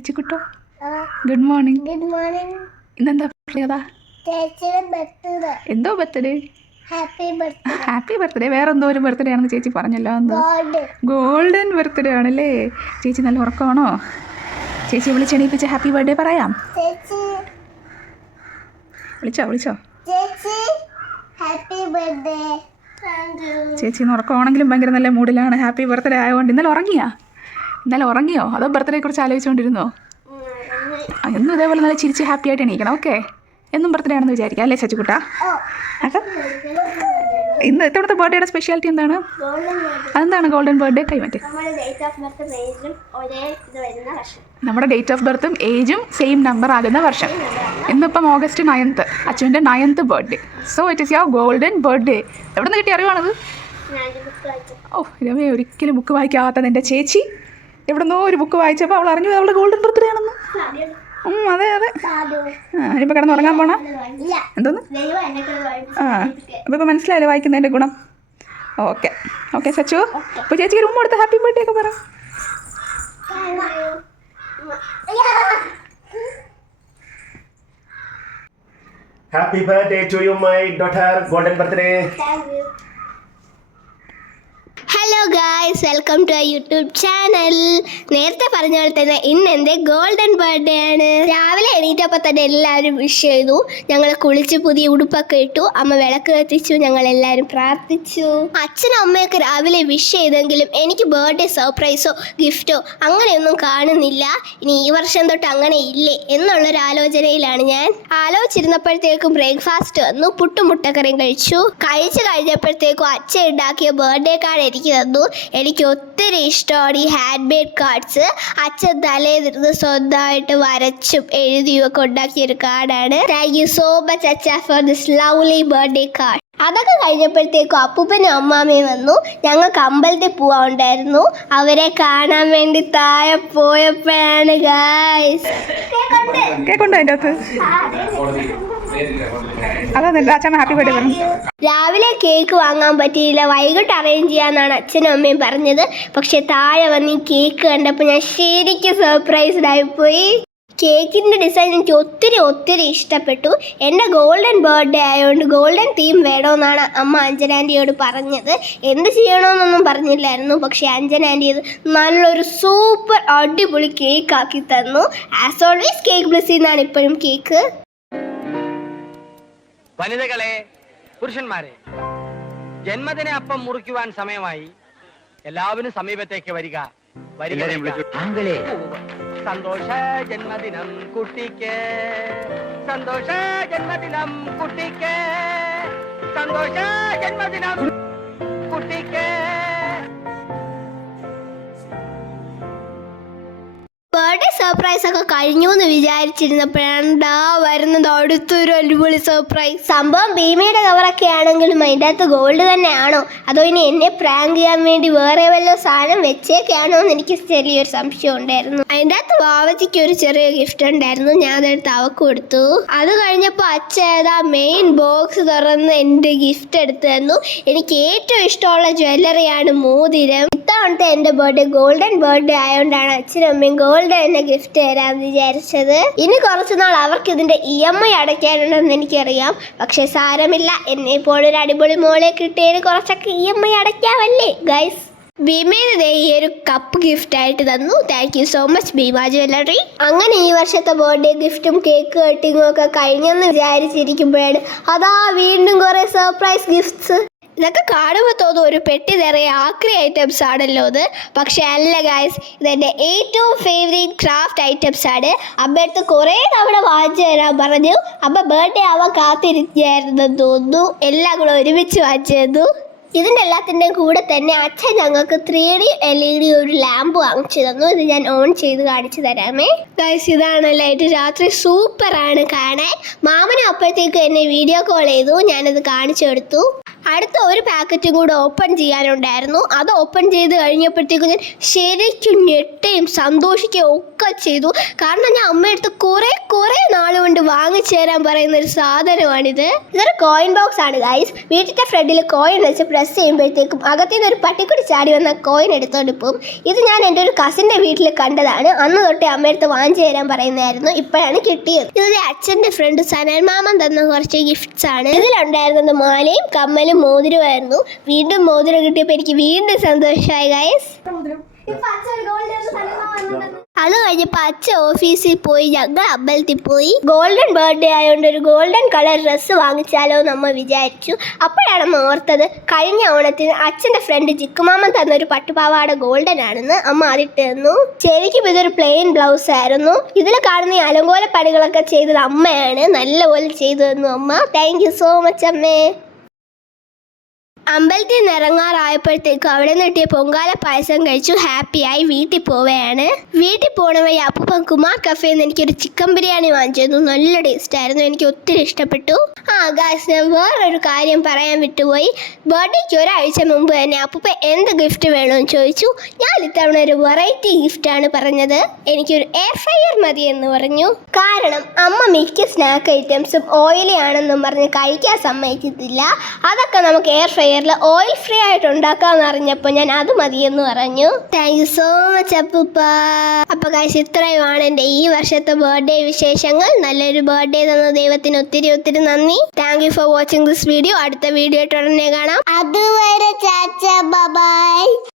ചേച്ചിക്കുട്ടോ good morning. ഇന്നെന്താ പ്രത്യേകത? എന്തോ ബർത്ത്ഡേ? Happy birthday. വേറെ എന്തോ ഒരു ബർത്ത്ഡേ ആണെന്ന് ചേച്ചി പറഞ്ഞല്ലോ. എന്തോ ഗോൾഡൻ ബർത്ത്ഡേ ആണല്ലേ. ചേച്ചി നല്ല ഉറക്കമാണോ? ചേച്ചി വിളിച്ചെണീപ്പിച്ച് ഹാപ്പി ബർത്ത്ഡേ പറയാം. വിളിച്ചോ ചേച്ചി ഇന്ന് ഉറക്കമാണെങ്കിലും ഭയങ്കര നല്ല മൂഡിലാണ്. ഹാപ്പി ബർത്ത്ഡേ ആയതുകൊണ്ട്. ഇന്നലെ ഉറങ്ങിയോ അതോ ബർത്ത്ഡേയെ കുറിച്ച് ആലോചിച്ചുകൊണ്ടിരുന്നോ? എന്നും ഇതേപോലെ നല്ല ചിരിച്ച് ഹാപ്പി ആയിട്ട് എണീക്കണം. ഓക്കെ, എന്നും ബർത്ത്ഡേ ആണെന്ന് വിചാരിക്കാം അല്ലേ ചച്ചുക്കുട്ടാ? അപ്പം ഇന്ന് ഇത്തവണത്തെ ബർത്ത്ഡേയുടെ സ്പെഷ്യാലിറ്റി എന്താണ്? അതെന്താണ് ഗോൾഡൻ ബർത്ത്ഡേ? കൈമാറ്റ്. നമ്മുടെ ഡേറ്റ് ഓഫ് ബർത്തും ഏജും സെയിം നമ്പർ ആകുന്ന വർഷം. ഇന്നിപ്പം August 9th, അച്ഛൻ്റെ 9th birthday. So it is your golden birthday. എവിടെ നിന്ന് കിട്ടിയ അറിവാണത്? ഓ രമേ, ഒരിക്കലും ബുക്ക് വായിക്കാത്ത എൻ്റെ ചേച്ചി എവിടെന്നോ ഒരു ബുക്ക് വായിച്ചപ്പോൾ അവൾ അറിഞ്ഞു അവളുടെ ഗോൾഡൻ ബർത്ത്ഡേ ആണെന്ന്. അതെ ഇനിയിപ്പോൾ കിടന്ന് ഉറങ്ങാൻ പോണ എന്തോന്ന്? അപ്പോൾ ഇപ്പോൾ മനസ്സിലായല്ലോ വായിക്കുന്നതിൻ്റെ ഗുണം. ഓക്കെ സച്ചു, അപ്പോൾ ചേച്ചിക്ക് റൂം കൊടുത്ത് ഹാപ്പി ബർത്ത്ഡേ ഒക്കെ പറ. Happy birthday to you, my daughter. Golden birthday. Hello guys, welcome to YouTube channel. നേരത്തെ പറഞ്ഞ പോലെ തന്നെ ഇന്ന് എൻ്റെ ഗോൾഡൻ ബർത്ത്ഡേ ആണ്. രാവിലെ എണീറ്റപ്പോൾ തന്നെ എല്ലാവരും വിഷ് ചെയ്തു. ഞങ്ങൾ കുളിച്ച് പുതിയ ഉടുപ്പൊക്കെ ഇട്ടു. അമ്മ വിളക്ക് കത്തിച്ചു. ഞങ്ങൾ എല്ലാവരും പ്രാർത്ഥിച്ചു. അച്ഛനും അമ്മയൊക്കെ രാവിലെ വിഷ് ചെയ്തെങ്കിലും എനിക്ക് ബർത്ത്ഡേ സർപ്രൈസോ ഗിഫ്റ്റോ അങ്ങനെയൊന്നും കാണുന്നില്ല. ഇനി ഈ വർഷം തൊട്ട് അങ്ങനെ ഇല്ലേ എന്നുള്ളൊരു ആലോചനയിലാണ് ഞാൻ. ആലോചിച്ചിരുന്നപ്പോഴത്തേക്കും ബ്രേക്ക്ഫാസ്റ്റ് വന്നു. പുട്ടും മുട്ടക്കറിയും കഴിച്ചു കഴിഞ്ഞപ്പോഴത്തേക്കും അച്ഛൻ ഉണ്ടാക്കിയ ബർത്ത്ഡേ കാർഡ് എനിക്ക് തന്നു. എനിക്ക് ഒത്തിരി ഇഷ്ടമാണ് ഈ ഹാൻഡ് മെയ്ഡ് കാർഡ്സ്. അച്ഛൻ തലേന്നിരുന്ന് സ്വന്തമായിട്ട് വരച്ചും എഴുതിയും ഒക്കെ ഉണ്ടാക്കിയൊരു കാർഡാണ്. താങ്ക് യു സോ മച്ച് അച്ഛ for this lovely birthday card. അതൊക്കെ കഴിഞ്ഞപ്പോഴത്തേക്കും അപ്പൂപ്പനും അമ്മാമ്മയും വന്നു. ഞങ്ങൾക്ക് അമ്പലത്തിൽ പോവാണ്ടായിരുന്നു. അവരെ കാണാൻ വേണ്ടി താഴെ പോയപ്പോഴാണ് ഗായ്സ് രാവിലെ കേക്ക് വാങ്ങാൻ പറ്റിയില്ല, വൈകിട്ട് അറേഞ്ച് ചെയ്യാന്നാണ് അച്ഛനും അമ്മയും പറഞ്ഞത്. പക്ഷെ താഴെ വന്ന് ഈ കേക്ക് കണ്ടപ്പോൾ ഞാൻ ശരിക്കും സർപ്രൈസ്ഡ് ആയിപ്പോയി. കേക്കിൻ്റെ ഡിസൈൻ എനിക്ക് ഒത്തിരി ഇഷ്ടപ്പെട്ടു. എൻ്റെ ഗോൾഡൻ ബർത്ത്ഡേ ആയതുകൊണ്ട് ഗോൾഡൻ തീം വേണമെന്നാണ് അമ്മ അഞ്ജന ആൻറ്റിയോട് പറഞ്ഞത്. എന്ത് ചെയ്യണമെന്നൊന്നും പറഞ്ഞില്ലായിരുന്നു. പക്ഷേ അഞ്ജന ആൻറ്റി ഇത് നല്ലൊരു സൂപ്പർ അടിപൊളി കേക്ക് ആക്കി തന്നു. ആസ് ഓൾവേസ് കേക്ക് ബ്ലെസ്സി എന്നാണ് ഇപ്പോഴും കേക്ക്. വനിതകളെ, പുരുഷന്മാരെ, ജന്മദിന അപ്പം മുറിക്കുവാൻ സമയമായി. എല്ലാവരും സമീപത്തേക്ക് വരിക. സന്തോഷ ജന്മദിനം കുട്ടിക്ക്, സന്തോഷ ജന്മദിനം കുട്ടിക്ക്, സന്തോഷ ജന്മദിനം കുട്ടിക്ക്. ബർത്ത്ഡേ സർപ്രൈസ് ഒക്കെ കഴിഞ്ഞു എന്ന് വിചാരിച്ചിരുന്നപ്പോഴാണ് വരുന്നത് അടുത്തൊരു അടിപൊളി സർപ്രൈസ്. സംഭവം ഭീമയുടെ കവറൊക്കെ ആണെങ്കിലും അതിൻ്റെ അകത്ത് ഗോൾഡ് തന്നെയാണോ അതോ ഇനി എന്നെ പ്രാങ്ക് ചെയ്യാൻ വേണ്ടി വേറെ വല്ല സാധനം വെച്ചേക്കാണോ എന്ന് എനിക്ക് ചെറിയൊരു സംശയം ഉണ്ടായിരുന്നു. അതിൻ്റെ അകത്ത് വാവച്ചിക്ക് ഒരു ചെറിയ ഗിഫ്റ്റ് ഉണ്ടായിരുന്നു. ഞാൻ അതെടുത്ത് അവക്ക് കൊടുത്തു. അത് കഴിഞ്ഞപ്പോൾ അച്ഛൻ മെയിൻ ബോക്സ് തുറന്ന് എൻ്റെ ഗിഫ്റ്റ് എടുത്തു തന്നു. എനിക്ക് ഏറ്റവും ഇഷ്ടമുള്ള ജ്വല്ലറിയാണ് മോതിരം. ഇത്തവണത്തെ എൻ്റെ ബർത്ത്ഡേ ഗോൾഡൻ ബർത്ത്ഡേ ആയതുകൊണ്ടാണ് അച്ഛനും അമ്മയും ഗോൾഡ് എന്നെ ഗിഫ്റ്റ് തരാമെന്ന് വിചാരിച്ചത്. ഇനി കുറച്ച് നാൾ അവർക്ക് ഇതിൻ്റെ EMI അടയ്ക്കാനുണ്ടെന്ന് എനിക്കറിയാം. പക്ഷെ സാരമില്ല, എന്നെ പോലൊരു അടിപൊളി മോളെ കിട്ടിയതിന് കുറച്ചൊക്കെ EMI അടയ്ക്കാമല്ലേ ഗൈസ്. ഭീമയുടെ ഈ ഒരു കപ്പ് ഗിഫ്റ്റ് ആയിട്ട് തന്നു. Thank you so much Bhima jewellery. അങ്ങനെ ഈ വർഷത്തെ ബർത്ത്ഡേ ഗിഫ്റ്റും കേക്ക് കട്ടിങ്ങും ഒക്കെ കഴിഞ്ഞെന്ന് വിചാരിച്ചിരിക്കുമ്പോഴാണ് അതാ വീണ്ടും കുറേ സർപ്രൈസ് ഗിഫ്റ്റ്സ്. ഇതൊക്കെ കാണുമ്പോൾ തോന്നും ഒരു പെട്ടി നിറയെ ആക്രി ഐറ്റംസ് ആണല്ലോ ഇത്. പക്ഷെ അല്ല ഗായ്സ്, ഇതെൻ്റെ ഏറ്റവും ഫേവറേറ്റ് ക്രാഫ്റ്റ് ഐറ്റംസ് ആണ്. അമ്മയടുത്ത് കുറേ തവണ വാങ്ങിച്ചു തരാൻ പറഞ്ഞു. അമ്മ ബർത്ത്ഡേ ആവാൻ കാത്തിരിക്കുകയായിരുന്നെന്ന് തോന്നുന്നു. എല്ലാം കൂടെ ഒരുമിച്ച് വാങ്ങിച്ചു തന്നു. ഇതിൻ്റെ എല്ലാത്തിൻ്റെയും കൂടെ തന്നെ അച്ഛൻ ഞങ്ങൾക്ക് 3D LED ഒരു ലാമ്പ് വാങ്ങിച്ചു തന്നു. ഇത് ഞാൻ ഓൺ ചെയ്ത് കാണിച്ചു തരാമേ ഗൈസ്. ഇതാണ് ലൈറ്റ്. രാത്രി സൂപ്പറാണ് കാണാൻ. മാമനും അപ്പോഴത്തേക്കും എന്നെ വീഡിയോ കോൾ ചെയ്തു. ഞാനത് കാണിച്ചു കൊടുത്തു. അടുത്ത ഒരു പാക്കറ്റും കൂടെ ഓപ്പൺ ചെയ്യാനുണ്ടായിരുന്നു. അത് ഓപ്പൺ ചെയ്ത് കഴിഞ്ഞപ്പോഴത്തേക്കും ഞാൻ ശരിക്കും ഞെട്ടുകയും സന്തോഷിക്കുകയും ഒക്കെ ചെയ്തു. കാരണം ഞാൻ അമ്മയടുത്ത് കുറേ നാളുകൊണ്ട് വാങ്ങിച്ചു തരാൻ പറയുന്ന ഒരു സാധനമാണിത്. ഇതൊരു കോയിൻ ബോക്സ് ആണ് ഗൈസ്. വീട്ടിലെ ഫ്രണ്ടിൽ കോയിൻ വെച്ച് പ്രസ് ചെയ്യുമ്പോഴത്തേക്കും അകത്തുനിന്ന് ഒരു പട്ടിക്കുടി ചാടി വന്ന കോയിൻ എടുത്തോണ്ട് പോകും. ഇത് ഞാൻ എൻ്റെ ഒരു കസിൻ്റെ വീട്ടിൽ കണ്ടതാണ്. അന്ന് തൊട്ടേ അമ്മയടുത്ത് വാങ്ങിച്ചു തരാൻ പറയുന്നതായിരുന്നു. ഇപ്പോഴാണ് കിട്ടിയത്. ഇത് അച്ഛൻ്റെ ഫ്രണ്ട് സനൽ മാമൻ തന്ന കുറച്ച് ഗിഫ്റ്റ്സ് ആണ്. ഇതിലുണ്ടായിരുന്നത് മാലയും കമ്മലും മോതിരമായിരുന്നു. വീണ്ടും മോതിരം കിട്ടിയപ്പോൾ എനിക്ക് വീണ്ടും സന്തോഷമായി ഗൈസ്. അത് കഴിഞ്ഞപ്പോൾ അച്ഛൻ ഓഫീസിൽ പോയി, ഞങ്ങൾ അമ്പലത്തിൽ പോയി. ഗോൾഡൻ ബർത്ത്ഡേ ആയതുകൊണ്ട് ഒരു ഗോൾഡൻ കളർ ഡ്രസ്സ് വാങ്ങിച്ചാലോ എന്ന് വിചാരിച്ചു. അപ്പോഴാണ് അമ്മ ഓർത്തത് കഴിഞ്ഞ ഓണത്തിന് അച്ഛൻ്റെ ഫ്രണ്ട് ജിക്കുമാമൻ തന്നൊരു പട്ടുപാവാട ഗോൾഡൻ ആണെന്ന്. അമ്മ അതിട്ട് തന്നു. ശരിക്കും ഇതൊരു പ്ലെയിൻ ബ്ലൗസ് ആയിരുന്നു. ഇതിൽ കാണുന്ന ഈ അലങ്കോല പണികളൊക്കെ ചെയ്തത് അമ്മയാണ്. നല്ലപോലെ ചെയ്തു തന്നു അമ്മ. താങ്ക് യു സോ മച്ച് അമ്മേ. അമ്പലത്തിൽ നിന്ന് ഇറങ്ങാറായപ്പോഴത്തേക്കും അവിടെ നിന്ന് കിട്ടിയ പൊങ്കാല പായസം കഴിച്ചു ഹാപ്പിയായി വീട്ടിൽ പോവുകയാണ്. വീട്ടിൽ പോണ വഴി അപ്പൂപ്പൻ കുമാർ കഫേന്ന് എനിക്കൊരു ചിക്കൻ ബിരിയാണി വാങ്ങിച്ചിരുന്നു. നല്ല ടേസ്റ്റ് ആയിരുന്നു, എനിക്ക് ഒത്തിരി ഇഷ്ടപ്പെട്ടു. ഗായ്സ്, ഞാൻ വേറൊരു കാര്യം പറയാൻ വിട്ടുപോയി. ബർത്ത്ഡേക്ക് ഒരാഴ്ച മുമ്പ് തന്നെ അപ്പൂപ്പ എന്ത് ഗിഫ്റ്റ് വേണമെന്ന് ചോദിച്ചു. ഞാൻ ഇത്തവണ ഒരു വെറൈറ്റി ഗിഫ്റ്റാണ് പറഞ്ഞത്. എനിക്കൊരു എയർ ഫ്രയർ മതി എന്ന് പറഞ്ഞു. കാരണം അമ്മ മിക്ക സ്നാക്ക് ഐറ്റംസും ഓയിലി ആണെന്നും പറഞ്ഞ് കഴിക്കാൻ സമ്മതിക്കത്തില്ല. അതൊക്കെ നമുക്ക് എയർ ഫ്രയറിൽ ഓയിൽ ഫ്രീ ആയിട്ട് ഉണ്ടാക്കാമെന്ന് അറിഞ്ഞപ്പോൾ ഞാൻ അത് മതിയെന്ന് പറഞ്ഞു. താങ്ക് യു സോ മച്ച് അപ്പൂപ്പ. അപ്പോൾ ഗൈസ്, ഇത്രയുമാണ് എൻ്റെ ഈ വർഷത്തെ ബർത്ത്ഡേ വിശേഷങ്ങൾ. നല്ലൊരു ബർത്ത്ഡേ തന്ന ദൈവത്തിന് ഒത്തിരി നന്ദി. Thank you for watching this video. അടുത്ത വീഡിയോ ആയിട്ട് ഉടനെ കാണാം. അതുവരെ ചാച്ച ബൈ.